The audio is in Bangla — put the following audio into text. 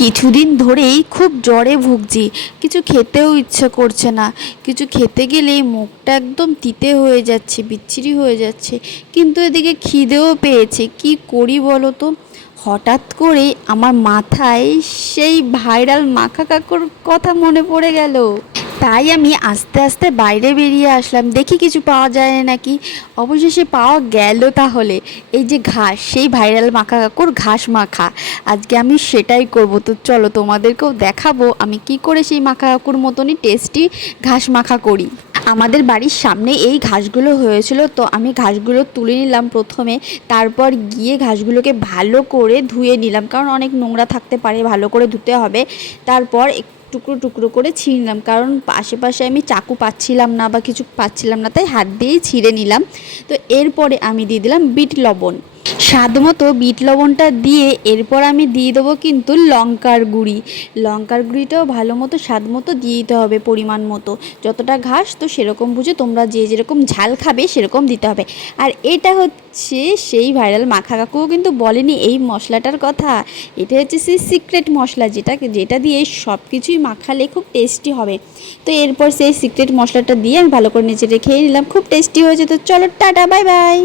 কিছুদিন ধরেই খুব জ্বরে ভুগছি। কিছু খেতেও ইচ্ছে করছে না। কিছু খেতে গেলেই মুখটা একদম তিতে হয়ে যাচ্ছে, বিচ্ছিরি হয়ে যাচ্ছে। কিন্তু এদিকে খিদেও পেয়েছে, কি করি বলো তো। হঠাৎ করে আমার মাথায় সেই ভাইরাল মাখা কাকুর কথা মনে পড়ে গেল। তাই আমি আস্তে আস্তে বাইরে বেরিয়ে আসলাম, দেখি কিছু পাওয়া যায় নাকি। অবশেষে পাওয়া গেল। তাহলে এই যে ঘাস, সেই ভাইরাল মাখা কাকুর ঘাস মাখা, আজকে আমি সেটাই করব। তো চলো তোমাদেরকেও দেখাবো আমি কি করে সেই মাখা কাকুর মতনই টেস্টি ঘাস মাখা করি। আমাদের বাড়ির সামনে এই ঘাসগুলো হয়েছিল, তো আমি ঘাসগুলো তুলে নিলাম প্রথমে। তারপর গিয়ে ঘাসগুলোকে ভালো করে ধুয়ে নিলাম, কারণ অনেক নোংরা থাকতে পারে, ভালো করে ধুতে হবে। তারপর টুকরো টুকরো করে ছিঁড়ে নিলাম, কারণ আশেপাশে আমি চাকু পাচ্ছিলাম না বা কিছু পাচ্ছিলাম না, তাই হাত দিয়েই ছিঁড়ে নিলাম। তো এরপরে আমি দিয়ে দিলাম বিট লবণ, স্বাদ মতো বিট লবণটা দিয়ে এরপর আমি দিয়ে দেবো কিন্তু লঙ্কার গুঁড়ি। লঙ্কার গুঁড়িটাও ভালো মতো স্বাদ মতো দিয়ে দিতে হবে, পরিমাণ মতো। যতটা ঘাস তো সেরকম বুঝে তোমরা যে যেরকম ঝাল খাবে সেরকম দিতে হবে। আর এটা হচ্ছে সেই ভাইরাল মাখা কাকুও কিন্তু বলেনি এই মশলাটার কথা। এটা হচ্ছে সেই সিক্রেট মশলা, যেটা দিয়ে সব কিছুই মাখালে খুব টেস্টি হবে। তো এরপর সেই সিক্রেট মশলাটা দিয়ে আমি ভালো করে নেড়ে খেয়ে নিলাম, খুব টেস্টি হয়েছে। তো চলো টাটা, বাই বাই।